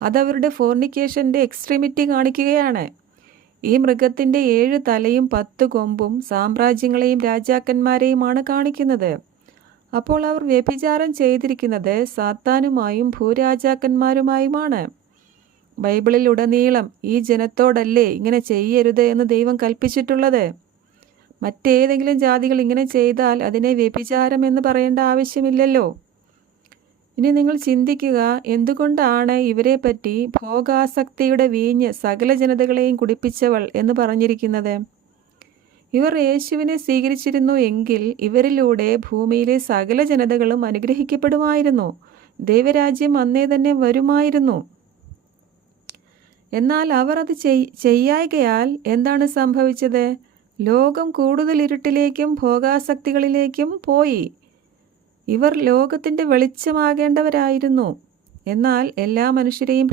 അതവരുടെ ഫോർണിക്കേഷൻ്റെ എക്സ്ട്രീമിറ്റി കാണിക്കുകയാണ്. ഈ മൃഗത്തിൻ്റെ 7 തലയും 10 കൊമ്പും സാമ്രാജ്യങ്ങളെയും രാജാക്കന്മാരെയുമാണ് കാണിക്കുന്നത്. അപ്പോൾ അവർ വ്യഭിചാരം ചെയ്തിരിക്കുന്നത് സാത്താനുമായും ഭൂരാജാക്കന്മാരുമായുമാണ്. ബൈബിളിലുടനീളം ഈ ജനത്തോടല്ലേ ഇങ്ങനെ ചെയ്യരുത് എന്ന് ദൈവം കൽപ്പിച്ചിട്ടുള്ളത്? മറ്റേതെങ്കിലും ജാതികൾ ഇങ്ങനെ ചെയ്താൽ അതിനെ വ്യഭിചാരം എന്ന് പറയേണ്ട ആവശ്യമില്ലല്ലോ. ഇനി നിങ്ങൾ ചിന്തിക്കുക, എന്തുകൊണ്ടാണ് ഇവരെ പറ്റി ഭോഗാസക്തിയുടെ വീഞ്ഞ് സകല ജനതകളെയും കുടിപ്പിച്ചവൾ എന്ന് പറഞ്ഞിരിക്കുന്നത്? ഇവർ യേശുവിനെ സ്വീകരിച്ചിരുന്നു എങ്കിൽ ഇവരിലൂടെ ഭൂമിയിലെ സകല ജനതകളും അനുഗ്രഹിക്കപ്പെടുമായിരുന്നു. ദൈവരാജ്യം അന്നേ തന്നെ വരുമായിരുന്നു. എന്നാൽ അവർ അത് ചെയ്യായ്കയാൽ എന്താണ് സംഭവിച്ചത്? ലോകം കൂടുതൽ ഇരുട്ടിലേക്കും ഭോഗാസക്തികളിലേക്കും പോയി. ഇവർ ലോകത്തിൻ്റെ വെളിച്ചമാകേണ്ടവരായിരുന്നു. എന്നാൽ എല്ലാ മനുഷ്യരെയും